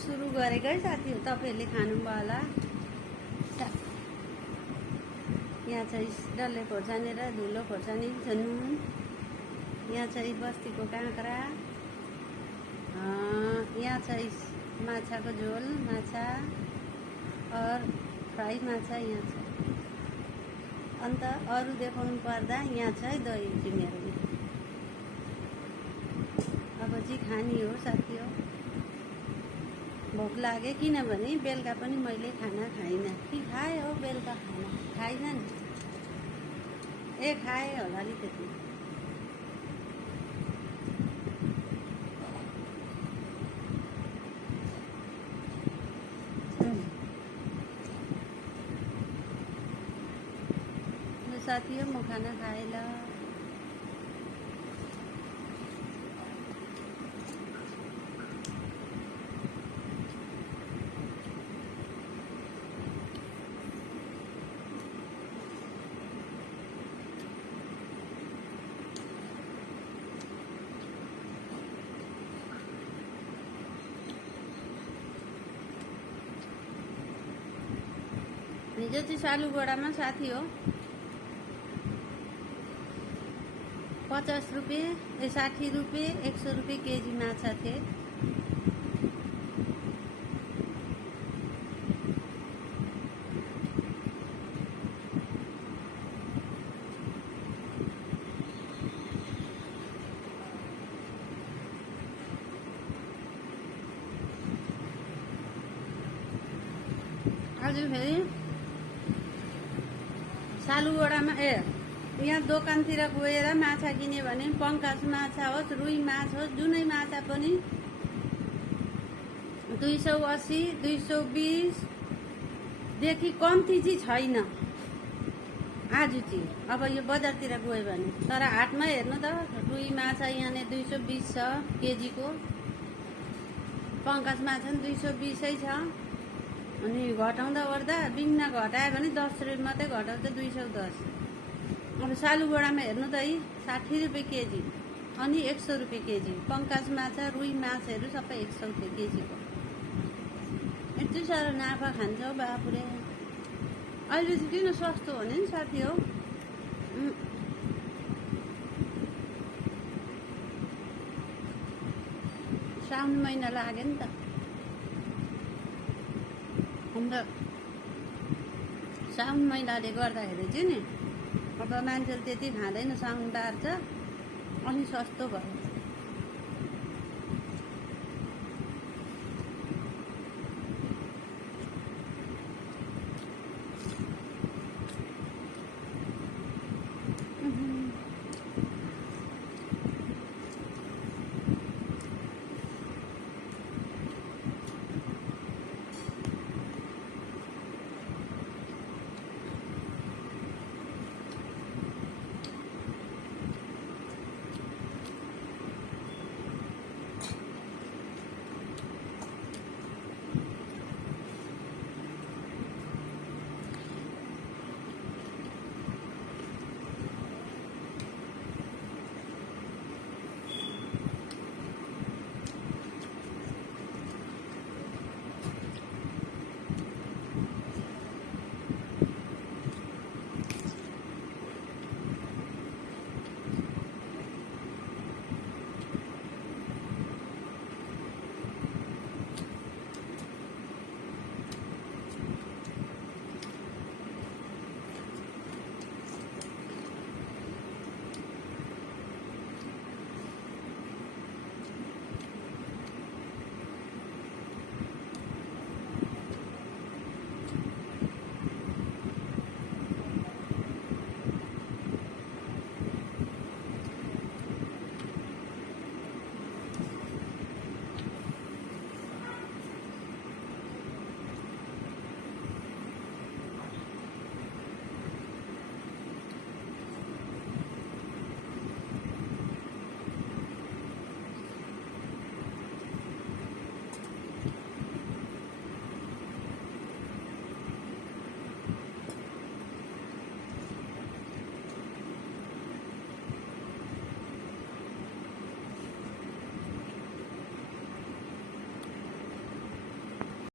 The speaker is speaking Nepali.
सुरु गरेकै साथी हो, तपाईँहरूले खानुभयो होला। यहाँ चाहिँ डल्ले खोर्सानी र धुलो खोर्सानी नुन, यहाँ चाहिँ बस्तीको काँक्रा, यहाँ चाहिँ माछाको झोल, माछा और फ्राई माछा यहाँ छ। अन्त अरू देखाउनु पर्दा यहाँ चाहिँ दही तिमीहरू अब चाहिँ खानी हो साथी हो। भोक लाग्यो किनभने बेलुका पनि मैले खाना खाइनँ। कि खाएँ हो बेलुका खाना खाइनँ नि, खाएँ होला अलिकति। साथी हो म खाना खाएला। हिजो चाहिँ सालुगडामा साथी हो 50 रुपियाँ 60 रुपियाँ 100 रुपियाँ केजी माछा थिए। आज फेरि सालुगडामा यहाँ दोकानतिर गएर माछा किन्यो भने पङ्कास माछा होस् रुई माछा होस् जुनै माछा पनि 280 220 देखि कम्ती चाहिँ छैन आज चाहिँ। अब यो बजारतिर गयो भने तर हाटमा हेर्नु त रुई माछा यहाँनिर 220 छ केजीको, पङ्कास माछा पनि 220 छ। अनि घटाउँदा ओर्दा बिन्ना घटायो भने 10 रुपियाँ मात्रै घटाउँछ 210। अब सालुगडामा हेर्नु त है 60 रुपियाँ केजी अनि 100 रुपियाँ केजी पङ्कास माछा रुई माछाहरू सबै 100 रुपियाँ केजीको। यति साह्रो नाफा खान्छ हौ बापुरे। अहिले चाहिँ किन सस्तो हो नि साथी हो। साउन महिना लाग्यो नि त। अन्त साउन महिनाले गर्दाखेरि चाहिँ नि अब मान्छेले त्यति खाँदैन, साउन बार्छ अनि सस्तो भयो।